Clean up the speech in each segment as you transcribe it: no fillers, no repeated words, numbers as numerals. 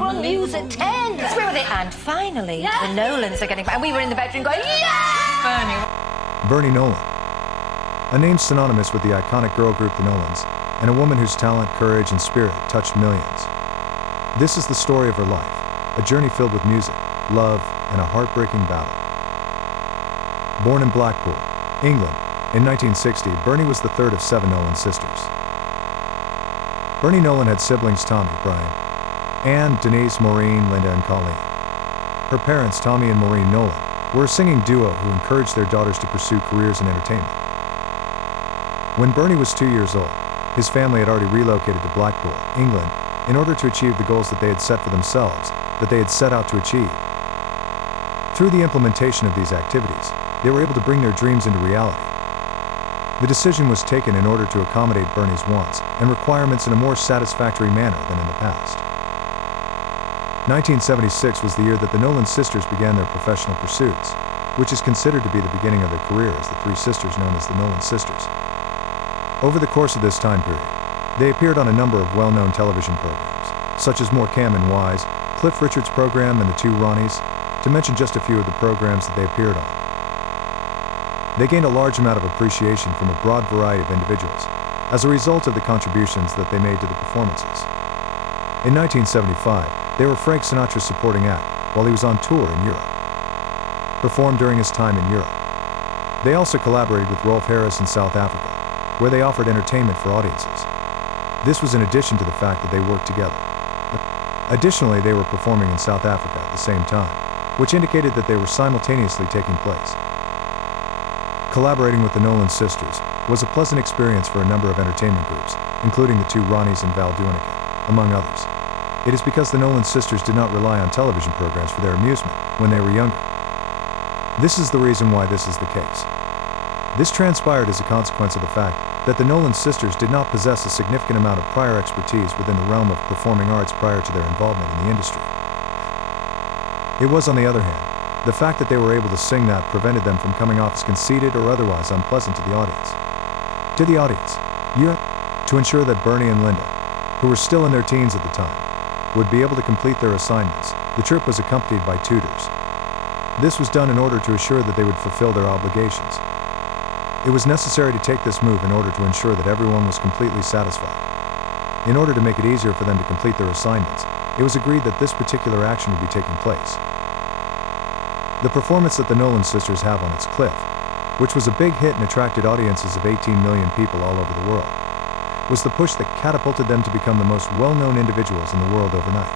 were on news at 10. Where were they? And finally, the Nolans are getting back. And we were in the bedroom going, yeah! Bernie Nolan. A name synonymous with the iconic girl group the Nolans, and a woman whose talent, courage, and spirit touched millions. This is the story of her life, a journey filled with music, love, and a heartbreaking battle. Born in Blackpool, England, in 1960, Bernie was the third of 7 Nolan sisters. Bernie Nolan had siblings Tommy, Brian, Anne, Denise, Maureen, Linda, and Colleen. Her parents, Tommy and Maureen Nolan, were a singing duo who encouraged their daughters to pursue careers in entertainment. When Bernie was 2 years old, his family had already relocated to Blackpool, England, in order to achieve the goals that they had set for themselves, that they had set out to achieve. Through the implementation of these activities, they were able to bring their dreams into reality. The decision was taken in order to accommodate Bernie's wants and requirements in a more satisfactory manner than in the past. 1976 was the year that the Nolan sisters began their professional pursuits, which is considered to be the beginning of their career as the 3 sisters known as the Nolan sisters. Over the course of this time period, they appeared on a number of well-known television programs, such as More Cam and Wise, Cliff Richard's program, and The Two Ronnies, to mention just a few of the programs that they appeared on. They gained a large amount of appreciation from a broad variety of individuals, as a result of the contributions that they made to the performances. In 1975, they were Frank Sinatra's supporting act, while he was on tour in Europe. Performed during his time in Europe. They also collaborated with Rolf Harris in South Africa, where they offered entertainment for audiences. This was in addition to the fact that they worked together. Additionally, they were performing in South Africa at the same time, which indicated that they were simultaneously taking place. Collaborating with the Nolan sisters was a pleasant experience for a number of entertainment groups, including the Two Ronnies and Val Duanican, among others. It is because the Nolan sisters did not rely on television programs for their amusement when they were younger. This is the reason why this is the case. This transpired as a consequence of the fact that the Nolan sisters did not possess a significant amount of prior expertise within the realm of performing arts prior to their involvement in the industry. It was, on the other hand, the fact that they were able to sing that prevented them from coming off as conceited or otherwise unpleasant to the audience. To the audience, to ensure that Bernie and Linda, who were still in their teens at the time, would be able to complete their assignments, the trip was accompanied by tutors. This was done in order to assure that they would fulfill their obligations. It was necessary to take this move in order to ensure that everyone was completely satisfied. In order to make it easier for them to complete their assignments, it was agreed that this particular action would be taking place. The performance that the Nolan sisters have on It's Cliff, which was a big hit and attracted audiences of 18 million people all over the world, was the push that catapulted them to become the most well-known individuals in the world overnight.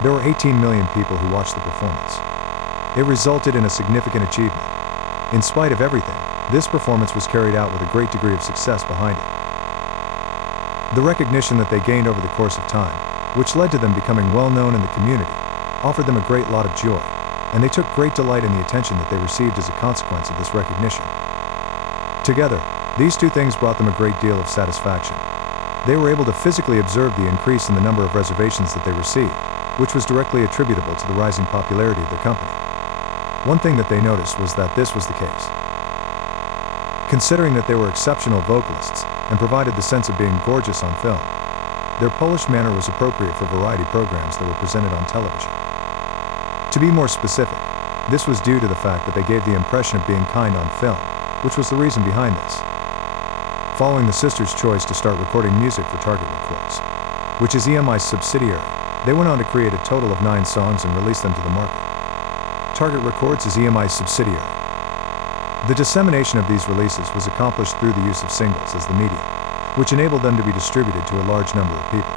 There were 18 million people who watched the performance. It resulted in a significant achievement. In spite of everything, this performance was carried out with a great degree of success behind it. The recognition that they gained over the course of time, which led to them becoming well-known in the community, offered them a great lot of joy, and they took great delight in the attention that they received as a consequence of this recognition. Together, these two things brought them a great deal of satisfaction. They were able to physically observe the increase in the number of reservations that they received, which was directly attributable to the rising popularity of their company. One thing that they noticed was that this was the case. Considering that they were exceptional vocalists and provided the sense of being gorgeous on film, their Polish manner was appropriate for variety programs that were presented on television. To be more specific, this was due to the fact that they gave the impression of being kind on film, which was the reason behind this. Following the sisters' choice to start recording music for Target Records, which is EMI's subsidiary, they went on to create a total of 9 songs and release them to the market. Target Records is EMI's subsidiary. The dissemination of these releases was accomplished through the use of singles as the medium, which enabled them to be distributed to a large number of people.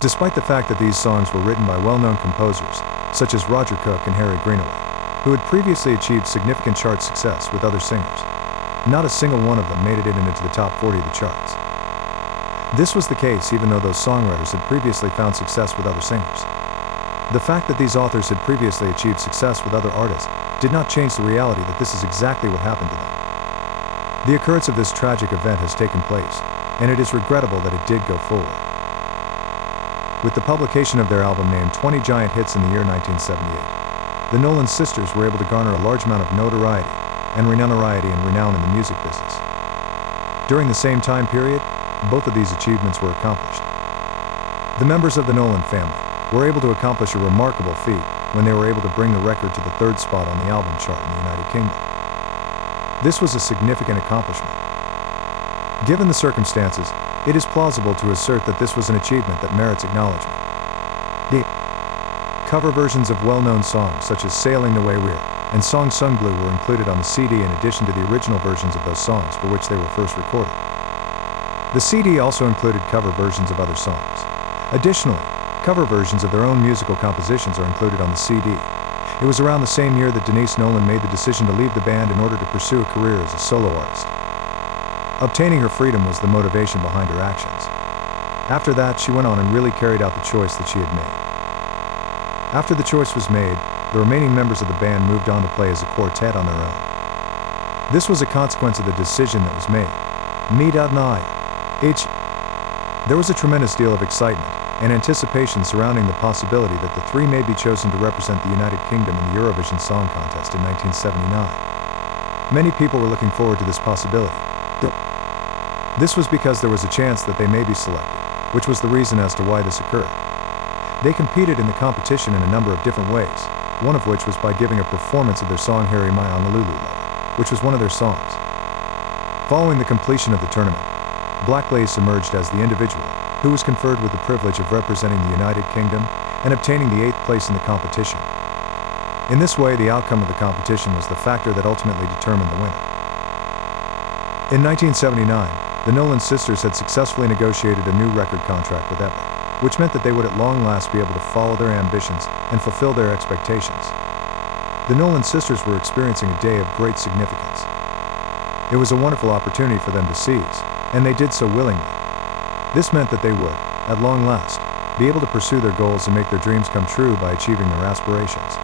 Despite the fact that these songs were written by well-known composers, such as Roger Cook and Harry Greenaway, who had previously achieved significant chart success with other singers, not a single one of them made it into the top 40 of the charts. This was the case even though those songwriters had previously found success with other singers. The fact that these authors had previously achieved success with other artists did not change the reality that this is exactly what happened to them. The occurrence of this tragic event has taken place, and it is regrettable that it did go forward. With the publication of their album named 20 Giant Hits in the year 1978, the Nolan sisters were able to garner a large amount of notoriety and renown in the music business. During the same time period, both of these achievements were accomplished. The members of the Nolan family were able to accomplish a remarkable feat when they were able to bring the record to the 3rd spot on the album chart in the United Kingdom. This was a significant accomplishment. Given the circumstances, it is plausible to assert that this was an achievement that merits acknowledgement. The cover versions of well-known songs such as Sailing the Way We're and Song Sung Blue were included on the CD in addition to the original versions of those songs for which they were first recorded. The CD also included cover versions of other songs. Additionally, cover versions of their own musical compositions are included on the CD. It was around the same year that Denise Nolan made the decision to leave the band in order to pursue a career as a solo artist. Obtaining her freedom was the motivation behind her actions. After that, she went on and really carried out the choice that she had made. After the choice was made, the remaining members of the band moved on to play as a quartet on their own. This was a consequence of the decision that was made. There was a tremendous deal of excitement and anticipation surrounding the possibility that the three may be chosen to represent the United Kingdom in the Eurovision Song Contest in 1979. Many people were looking forward to this possibility. This was because there was a chance that they may be selected, which was the reason as to why this occurred. They competed in the competition in a number of different ways, one of which was by giving a performance of their song Harry My Honolulu Lover, which was one of their songs. Following the completion of the tournament, Black Lace emerged as the individual who was conferred with the privilege of representing the United Kingdom and obtaining the 8th place in the competition. In this way, the outcome of the competition was the factor that ultimately determined the winner. In 1979, the Nolan sisters had successfully negotiated a new record contract with Epic, which meant that they would at long last be able to follow their ambitions and fulfill their expectations. The Nolan sisters were experiencing a day of great significance. It was a wonderful opportunity for them to seize, and they did so willingly. This meant that they would, at long last, be able to pursue their goals and make their dreams come true by achieving their aspirations.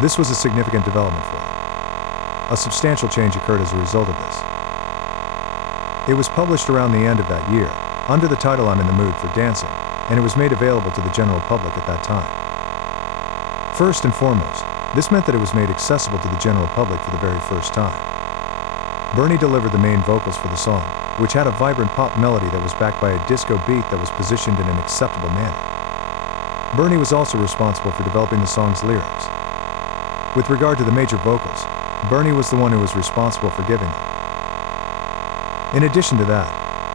This was a significant development for them. A substantial change occurred as a result of this. It was published around the end of that year, under the title I'm in the Mood for Dancing, and it was made available to the general public at that time. First and foremost, this meant that it was made accessible to the general public for the very first time. Bernie delivered the main vocals for the song, which had a vibrant pop melody that was backed by a disco beat that was positioned in an acceptable manner. Bernie was also responsible for developing the song's lyrics. With regard to the major vocals, Bernie was the one who was responsible for giving them. In addition to that,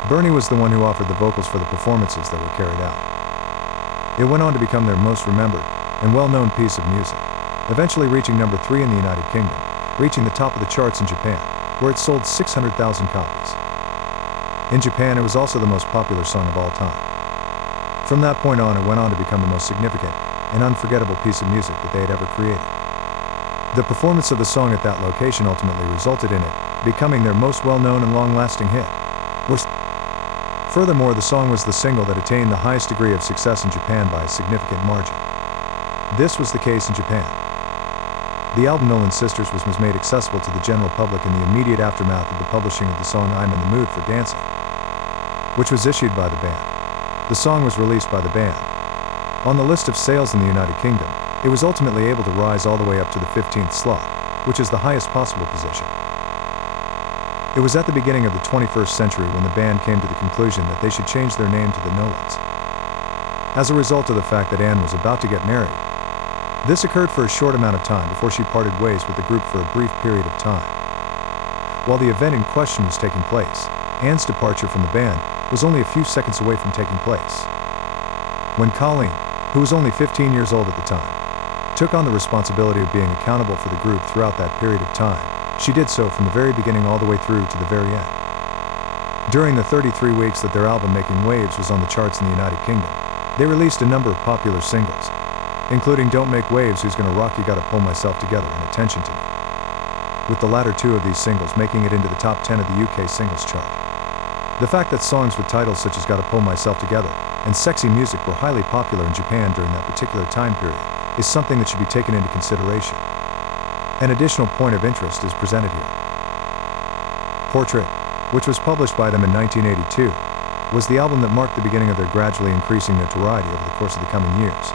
Bernie was the one who offered the vocals for the performances that were carried out. It went on to become their most remembered and well-known piece of music, eventually reaching number 3 in the United Kingdom, reaching the top of the charts in Japan, where it sold 600,000 copies. In Japan, it was also the most popular song of all time. From that point on, it went on to become the most significant and unforgettable piece of music that they had ever created. The performance of the song at that location ultimately resulted in it becoming their most well-known and long-lasting hit. Furthermore, the song was the single that attained the highest degree of success in Japan by a significant margin. This was the case in Japan. The album Nolan Sisters was made accessible to the general public in the immediate aftermath of the publishing of the song I'm in the Mood for Dancing, which was issued by the band. The song was released by the band. On the list of sales in the United Kingdom, it was ultimately able to rise all the way up to the 15th slot, which is the highest possible position. It was at the beginning of the 21st century when the band came to the conclusion that they should change their name to the Nolans, as a result of the fact that Anne was about to get married. This occurred for a short amount of time before she parted ways with the group for a brief period of time. While the event in question was taking place, Anne's departure from the band was only a few seconds away from taking place. When Colleen, who was only 15 years old at the time, took on the responsibility of being accountable for the group throughout that period of time, she did so from the very beginning all the way through to the very end. During the 33 weeks that their album Making Waves was on the charts in the United Kingdom, they released a number of popular singles, including Don't Make Waves, Who's Gonna Rock You, Gotta Pull Myself Together, and Attention to Me, with the latter two of these singles making it into the top 10 of the UK singles chart. The fact that songs with titles such as Gotta Pull Myself Together and Sexy Music were highly popular in Japan during that particular time period is something that should be taken into consideration. An additional point of interest is presented here. Portrait, which was published by them in 1982, was the album that marked the beginning of their gradually increasing notoriety over the course of the coming years.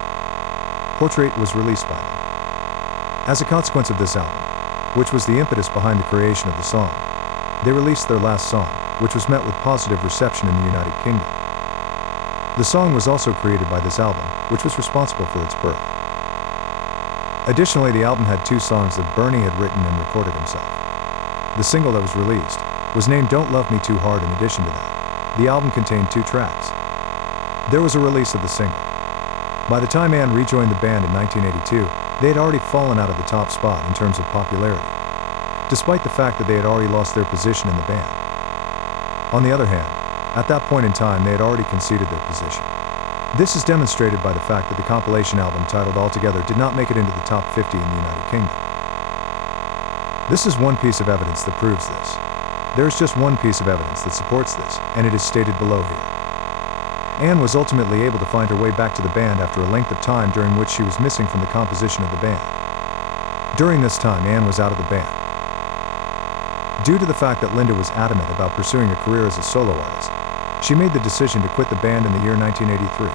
Portrait was released by them. As a consequence of this album, which was the impetus behind the creation of the song, they released their last song, which was met with positive reception in the United Kingdom. The song was also created by this album, which was responsible for its birth. Additionally, the album had 2 songs that Bernie had written and recorded himself. The single that was released was named Don't Love Me Too Hard. In addition to that, the album contained 2 tracks. There was a release of the single. By the time Ann rejoined the band in 1982, they had already fallen out of the top spot in terms of popularity, despite the fact that they had already lost their position in the band. On the other hand, at that point in time they had already conceded their position. This is demonstrated by the fact that the compilation album titled Altogether did not make it into the top 50 in the United Kingdom. This is one piece of evidence that proves this. There is just one piece of evidence that supports this, and it is stated below here. Ann was ultimately able to find her way back to the band after a length of time during which she was missing from the composition of the band. During this time, Ann was out of the band. Due to the fact that Linda was adamant about pursuing a career as a solo artist, she made the decision to quit the band in the year 1983.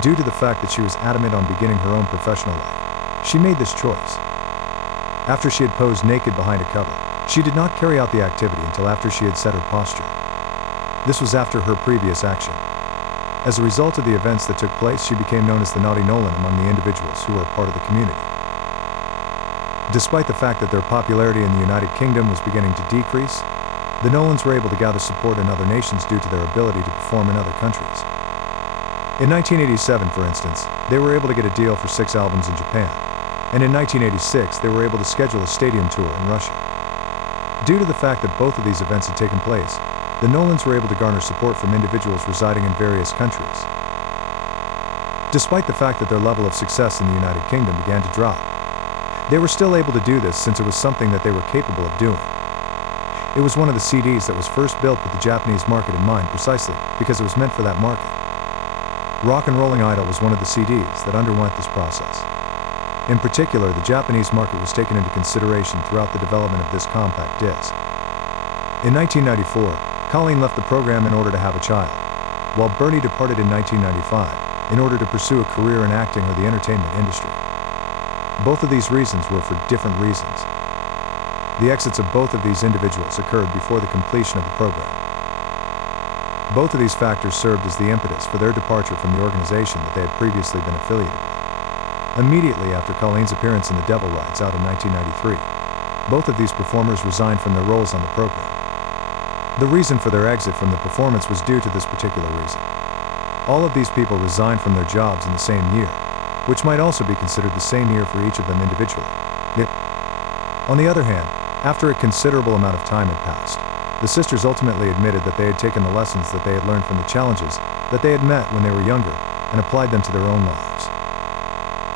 Due to the fact that she was adamant on beginning her own professional life, she made this choice. After she had posed naked behind a cover, she did not carry out the activity until after she had set her posture. This was after her previous action. As a result of the events that took place, she became known as the Naughty Nolan among the individuals who were a part of the community. Despite the fact that their popularity in the United Kingdom was beginning to decrease, the Nolans were able to gather support in other nations due to their ability to perform in other countries. In 1987, for instance, they were able to get a deal for 6 albums in Japan, and in 1986 they were able to schedule a stadium tour in Russia. Due to the fact that both of these events had taken place, the Nolans were able to garner support from individuals residing in various countries. Despite the fact that their level of success in the United Kingdom began to drop, they were still able to do this since it was something that they were capable of doing. It was one of the CDs that was first built with the Japanese market in mind precisely because it was meant for that market. Rock and Rolling Idol was one of the CDs that underwent this process. In particular, the Japanese market was taken into consideration throughout the development of this compact disc. In 1994, Colleen left the program in order to have a child, while Bernie departed in 1995 in order to pursue a career in acting or the entertainment industry. Both of these reasons were for different reasons. The exits of both of these individuals occurred before the completion of the program. Both of these factors served as the impetus for their departure from the organization that they had previously been affiliated with. Immediately after Colleen's appearance in The Devil Rides Out in 1993, both of these performers resigned from their roles on the program. The reason for their exit from the performance was due to this particular reason. All of these people resigned from their jobs in the same year, which might also be considered the same year for each of them individually. On the other hand, after a considerable amount of time had passed, the sisters ultimately admitted that they had taken the lessons that they had learned from the challenges that they had met when they were younger and applied them to their own lives.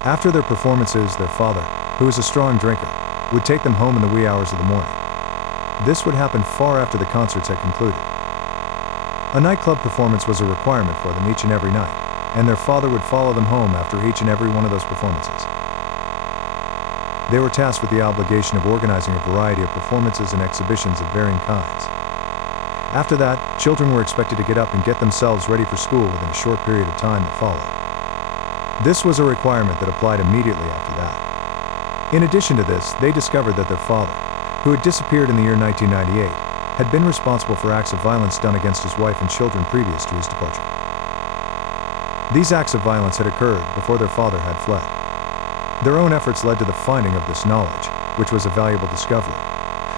After their performances, their father, who was a strong drinker, would take them home in the wee hours of the morning. This would happen far after the concerts had concluded. A nightclub performance was a requirement for them each and every night, and their father would follow them home after each and every one of those performances. They were tasked with the obligation of organizing a variety of performances and exhibitions of varying kinds. After that, children were expected to get up and get themselves ready for school within a short period of time that followed. This was a requirement that applied immediately after that. In addition to this, they discovered that their father, who had disappeared in the year 1998, had been responsible for acts of violence done against his wife and children previous to his departure. These acts of violence had occurred before their father had fled. Their own efforts led to the finding of this knowledge, which was a valuable discovery.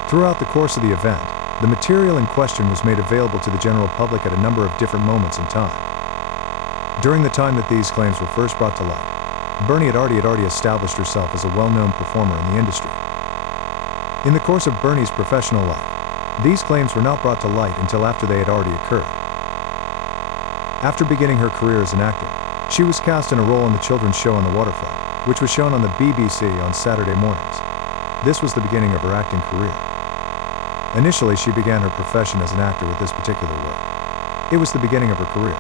Throughout the course of the event, the material in question was made available to the general public at a number of different moments in time. During the time that these claims were first brought to light, Bernie had already established herself as a well-known performer in the industry. In the course of Bernie's professional life, these claims were not brought to light until after they had already occurred. After beginning her career as an actor, she was cast in a role in the children's show On the Waterfront, which was shown on the BBC on Saturday mornings. This was the beginning of her acting career. Initially, she began her profession as an actor with this particular work. It was the beginning of her career.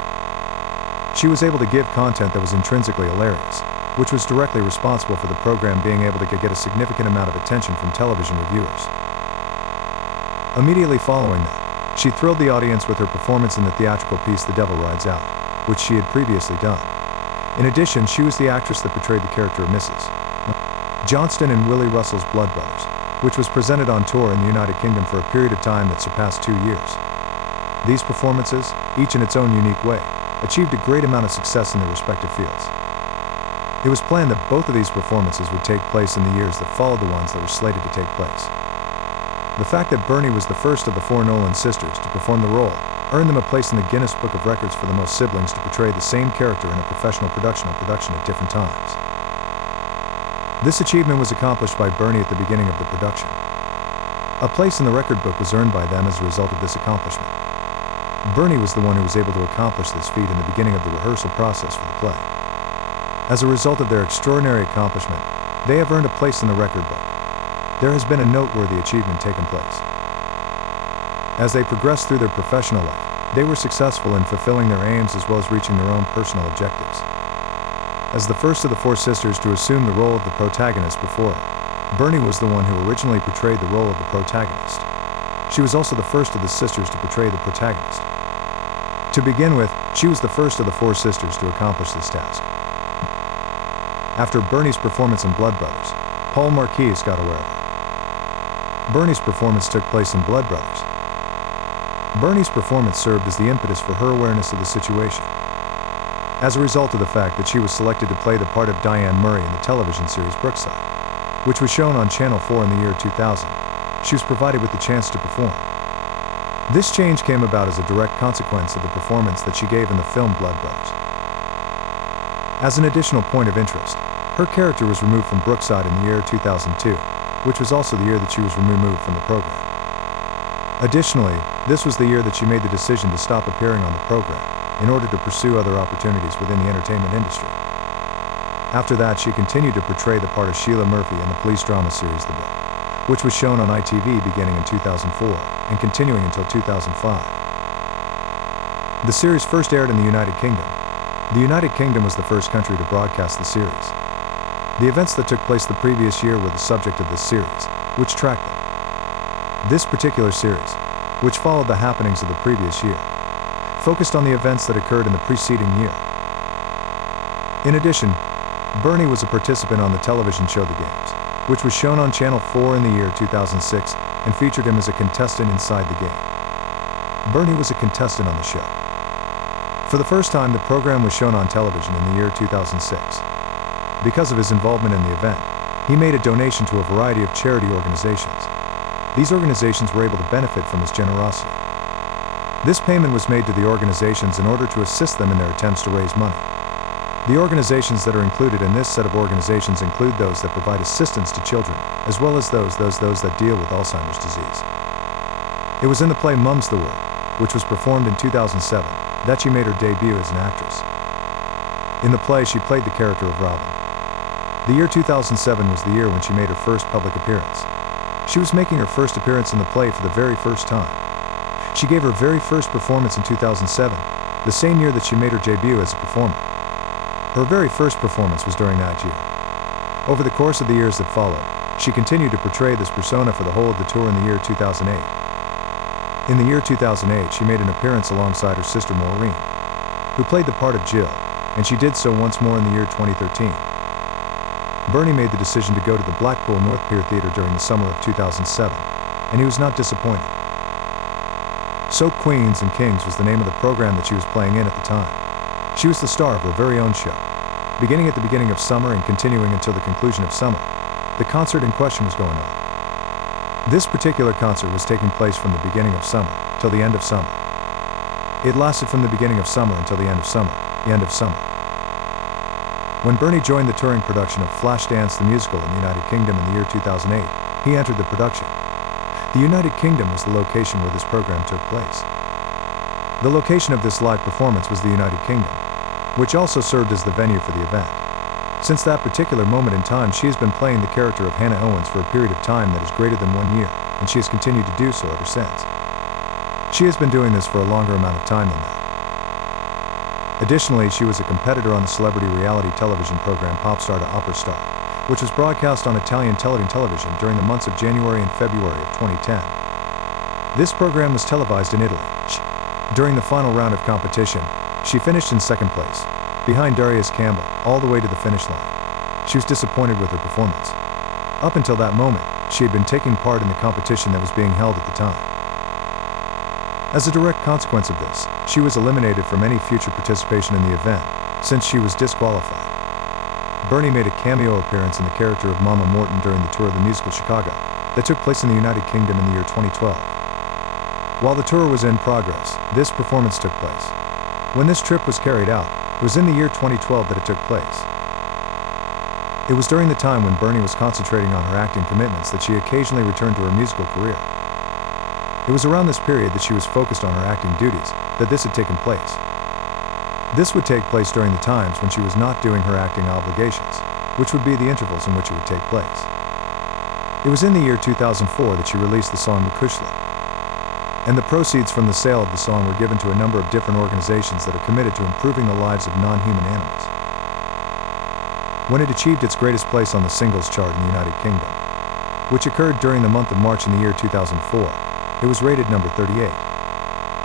She was able to give content that was intrinsically hilarious, which was directly responsible for the program being able to get a significant amount of attention from television reviewers. Immediately following that, she thrilled the audience with her performance in the theatrical piece The Devil Rides Out, which she had previously done. In addition, she was the actress that portrayed the character of Mrs. Johnston in Willie Russell's Blood Brothers, which was presented on tour in the United Kingdom for a period of time that surpassed 2 years. These performances, each in its own unique way, achieved a great amount of success in their respective fields. It was planned that both of these performances would take place in the years that followed the ones that were slated to take place. The fact that Bernie was the first of the four Nolan sisters to perform the role earned them a place in the Guinness Book of Records for the most siblings to portray the same character in a professional production at different times. This achievement was accomplished by Bernie at the beginning of the production. A place in the record book was earned by them as a result of this accomplishment. Bernie was the one who was able to accomplish this feat in the beginning of the rehearsal process for the play. As a result of their extraordinary accomplishment, they have earned a place in the record book. There has been a noteworthy achievement taken place. As they progressed through their professional life, they were successful in fulfilling their aims as well as reaching their own personal objectives. As the first of the four sisters to assume the role of the protagonist before her, Bernie was the one who originally portrayed the role of the protagonist. She was also the first of the sisters to portray the protagonist. To begin with, she was the first of the four sisters to accomplish this task. After Bernie's performance in Blood Brothers, Paul Marquis got aware of her. Bernie's performance took place in Blood Brothers. Bernie's performance served as the impetus for her awareness of the situation. As a result of the fact that she was selected to play the part of Diane Murray in the television series Brookside, which was shown on Channel 4 in the year 2000, she was provided with the chance to perform. This change came about as a direct consequence of the performance that she gave in the film Blood Brothers. As an additional point of interest, her character was removed from Brookside in the year 2002, which was also the year that she was removed from the program. Additionally, this was the year that she made the decision to stop appearing on the program in order to pursue other opportunities within the entertainment industry. After that, she continued to portray the part of Sheila Murphy in the police drama series The Bill, which was shown on ITV beginning in 2004 and continuing until 2005. The series first aired in the United Kingdom. The United Kingdom was the first country to broadcast the series. The events that took place the previous year were the subject of this series, which tracked them. This particular series, which followed the happenings of the previous year, focused on the events that occurred in the preceding year. In addition, Bernie was a participant on the television show The Games, which was shown on Channel 4 in the year 2006 and featured him as a contestant inside the game. Bernie was a contestant on the show. For the first time, the program was shown on television in the year 2006. Because of his involvement in the event, he made a donation to a variety of charity organizations. These organizations were able to benefit from his generosity. This payment was made to the organizations in order to assist them in their attempts to raise money. The organizations that are included in this set of organizations include those that provide assistance to children, as well as those that deal with Alzheimer's disease. It was in the play Mum's the Word, which was performed in 2007, that she made her debut as an actress. In the play, she played the character of Robin. The year 2007 was the year when she made her first public appearance. She was making her first appearance in the play for the very first time. She gave her very first performance in 2007, the same year that she made her debut as a performer. Her very first performance was during that year. Over the course of the years that followed, she continued to portray this persona for the whole of the tour in the year 2008. In the year 2008, she made an appearance alongside her sister Maureen, who played the part of Jill, and she did so once more in the year 2013. Bernie made the decision to go to the Blackpool North Pier Theatre during the summer of 2007, and he was not disappointed. Soap Queens and Kings was the name of the program that she was playing in at the time. She was the star of her very own show. Beginning at the beginning of summer and continuing until the conclusion of summer, the concert in question was going on. This particular concert was taking place from the beginning of summer till the end of summer. It lasted from the beginning of summer until the end of summer, the end of summer. When Bernie joined the touring production of Flashdance the Musical in the United Kingdom in the year 2008, he entered the production. The United Kingdom was the location where this program took place. The location of this live performance was the United Kingdom, which also served as the venue for the event. Since that particular moment in time, she has been playing the character of Hannah Owens for a period of time that is greater than 1 year, and she has continued to do so ever since. She has been doing this for a longer amount of time than that. Additionally, she was a competitor on the celebrity reality television program Popstar to Opera Star, which was broadcast on Italian television during the months of January and February of 2010. This program was televised in Italy. During the final round of competition, she finished in second place, behind Darius Campbell, all the way to the finish line. She was disappointed with her performance. Up until that moment, she had been taking part in the competition that was being held at the time. As a direct consequence of this, she was eliminated from any future participation in the event, since she was disqualified. Bernie made a cameo appearance in the character of Mama Morton during the tour of the musical Chicago, that took place in the United Kingdom in the year 2012. While the tour was in progress, this performance took place. When this trip was carried out, it was in the year 2012 that it took place. It was during the time when Bernie was concentrating on her acting commitments that she occasionally returned to her musical career. It was around this period that she was focused on her acting duties, that this had taken place. This would take place during the times when she was not doing her acting obligations, which would be the intervals in which it would take place. It was in the year 2004 that she released the song Mukushla. And the proceeds from the sale of the song were given to a number of different organizations that are committed to improving the lives of non-human animals. When it achieved its greatest place on the singles chart in the United Kingdom, which occurred during the month of March in the year 2004, it was rated number 38.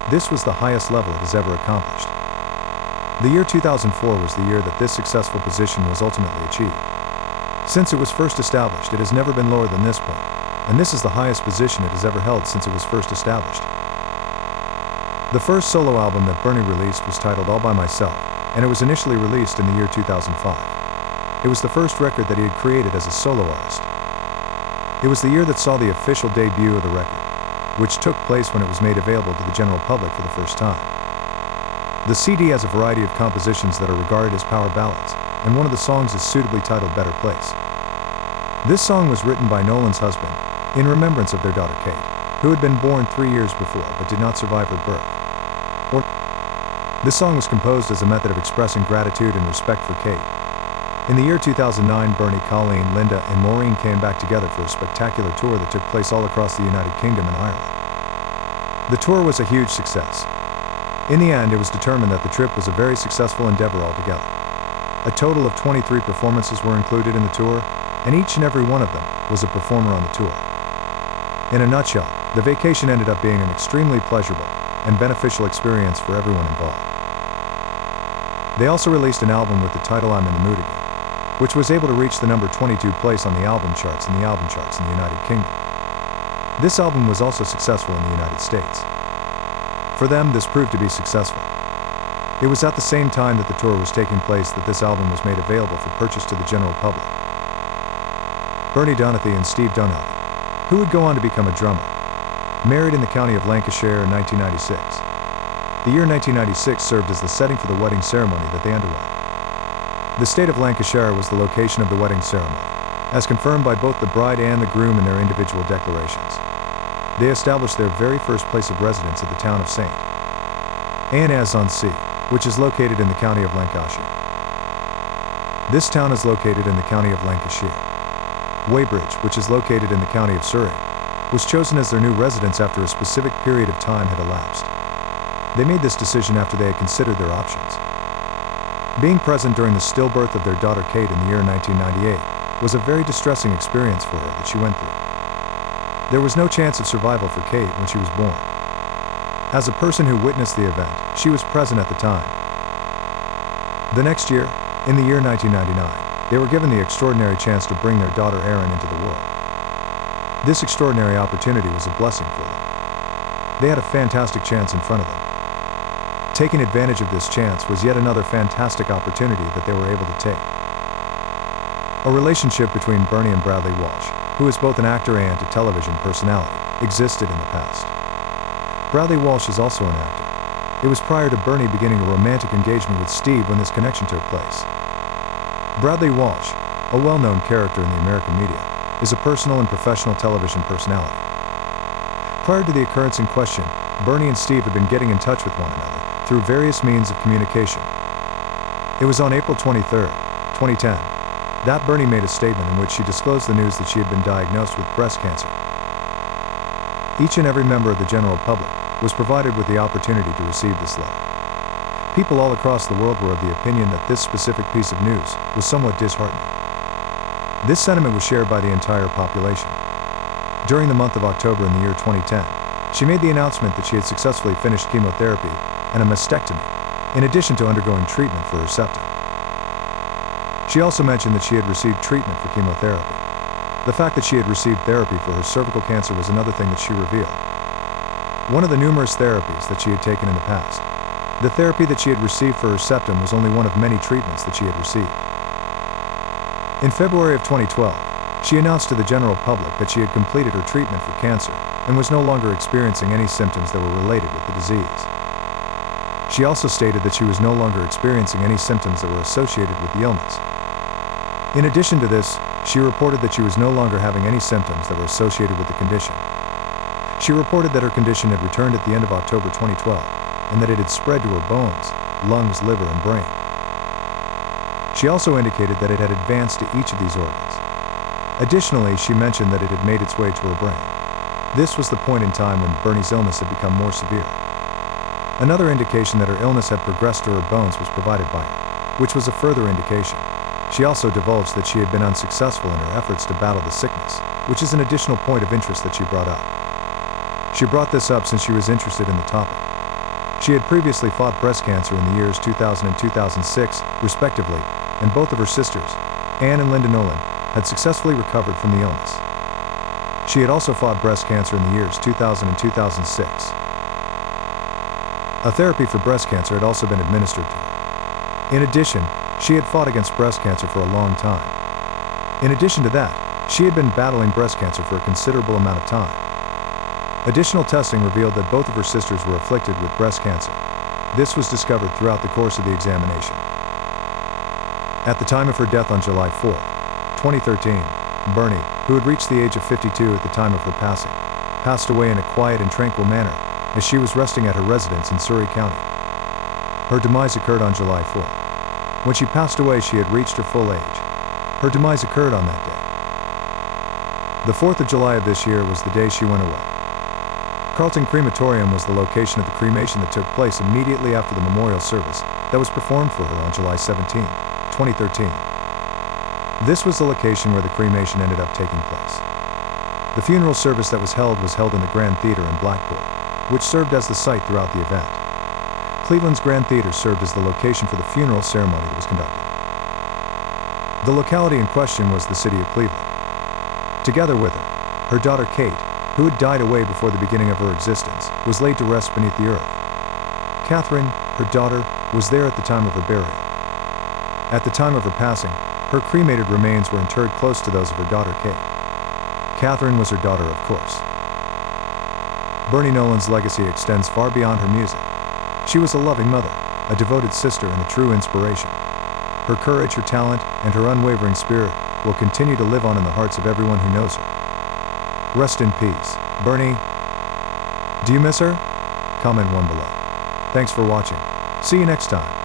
This was the highest level it has ever accomplished. The year 2004 was the year that this successful position was ultimately achieved. Since it was first established, it has never been lower than this point, and this is the highest position it has ever held since it was first established. The first solo album that Bernie released was titled All By Myself, and it was initially released in the year 2005. It was the first record that he had created as a solo artist. It was the year that saw the official debut of the record, which took place when it was made available to the general public for the first time. The CD has a variety of compositions that are regarded as power ballads, and one of the songs is suitably titled Better Place. This song was written by Nolan's husband, in remembrance of their daughter Kate, who had been born 3 years before but did not survive her birth. This song was composed as a method of expressing gratitude and respect for Kate. In the year 2009, Bernie, Colleen, Linda, and Maureen came back together for a spectacular tour that took place all across the United Kingdom and Ireland. The tour was a huge success. In the end, it was determined that the trip was a very successful endeavor altogether. A total of 23 performances were included in the tour, and each and every one of them was a performer on the tour. In a nutshell, the vacation ended up being an extremely pleasurable and beneficial experience for everyone involved. They also released an album with the title I'm in the Mood Again, which was able to reach the number 22 place on the album charts in the United Kingdom. This album was also successful in the United States. For them, this proved to be successful. It was at the same time that the tour was taking place that this album was made available for purchase to the general public. Bernie Donathy and Steve Donathy, who would go on to become a drummer, married in the county of Lancashire in 1996. The year 1996 served as the setting for the wedding ceremony that they underwent. The state of Lancashire was the location of the wedding ceremony, as confirmed by both the bride and the groom in their individual declarations. They established their very first place of residence at the town of St. Anne's-on-Sea, which is located in the county of Lancashire. This town is located in the county of Lancashire. Weybridge, which is located in the county of Surrey, was chosen as their new residence after a specific period of time had elapsed. They made this decision after they had considered their options. Being present during the stillbirth of their daughter Kate in the year 1998 was a very distressing experience for her that she went through. There was no chance of survival for Kate when she was born. As a person who witnessed the event, she was present at the time. The next year, in the year 1999, they were given the extraordinary chance to bring their daughter Erin into the world. This extraordinary opportunity was a blessing for them. They had a fantastic chance in front of them. Taking advantage of this chance was yet another fantastic opportunity that they were able to take. A relationship between Bernie and Bradley Walsh, who is both an actor and a television personality, existed in the past. Bradley Walsh is also an actor. It was prior to Bernie beginning a romantic engagement with Steve when this connection took place. Bradley Walsh, a well-known character in the American media, is a personal and professional television personality. Prior to the occurrence in question, Bernie and Steve had been getting in touch with one another through various means of communication. It was on April 23, 2010, that Bernie made a statement in which she disclosed the news that she had been diagnosed with breast cancer. Each and every member of the general public was provided with the opportunity to receive this letter. People all across the world were of the opinion that this specific piece of news was somewhat disheartening. This sentiment was shared by the entire population. During the month of October in the year 2010, she made the announcement that she had successfully finished chemotherapy and a mastectomy, in addition to undergoing treatment for her septum. She also mentioned that she had received treatment for chemotherapy. The fact that she had received therapy for her cervical cancer was another thing that she revealed. one of the numerous therapies that she had taken in the past. The therapy that she had received for her septum was only one of many treatments that she had received. In February of 2012, she announced to the general public that she had completed her treatment for cancer and was no longer experiencing any symptoms that were related with the disease. She also stated that she was no longer experiencing any symptoms that were associated with the illness. In addition to this, she reported that she was no longer having any symptoms that were associated with the condition. She reported that her condition had returned at the end of October 2012, and that it had spread to her bones, lungs, liver, and brain. She also indicated that it had advanced to each of these organs. Additionally, she mentioned that it had made its way to her brain. This was the point in time when Bernie's illness had become more severe. Another indication that her illness had progressed to her bones was provided by her, which was a further indication. She also divulged that she had been unsuccessful in her efforts to battle the sickness, which is an additional point of interest that she brought up. She brought this up since she was interested in the topic. She had previously fought breast cancer in the years 2000 and 2006, respectively, and both of her sisters, Anne and Linda Nolan, had successfully recovered from the illness. She had also fought breast cancer in the years 2000 and 2006. A therapy for breast cancer had also been administered to her. In addition, she had fought against breast cancer for a long time. In addition to that, she had been battling breast cancer for a considerable amount of time. Additional testing revealed that both of her sisters were afflicted with breast cancer. This was discovered throughout the course of the examination. At the time of her death on July 4, 2013, Bernie, who had reached the age of 52 at the time of her passing, passed away in a quiet and tranquil manner, as she was resting at her residence in Surrey County. Her demise occurred on July 4. When she passed away, she had reached her full age. Her demise occurred on that day. The 4th of July of this year was the day she went away. Carlton Crematorium was the location of the cremation that took place immediately after the memorial service that was performed for her on July 17, 2013. This was the location where the cremation ended up taking place. The funeral service that was held in the Grand Theater in Blackpool, which served as the site throughout the event. Cleveland's Grand Theater served as the location for the funeral ceremony that was conducted. The locality in question was the city of Cleveland. Together with her daughter Kate, who had died away before the beginning of her existence, was laid to rest beneath the earth. Catherine, her daughter, was there at the time of her burial. At the time of her passing, her cremated remains were interred close to those of her daughter Kate. Catherine was her daughter, of course. Bernie Nolan's legacy extends far beyond her music. She was a loving mother, a devoted sister, and a true inspiration. Her courage, her talent, and her unwavering spirit will continue to live on in the hearts of everyone who knows her. Rest in peace, Bernie. Do you miss her? Comment one below. Thanks for watching. See you next time.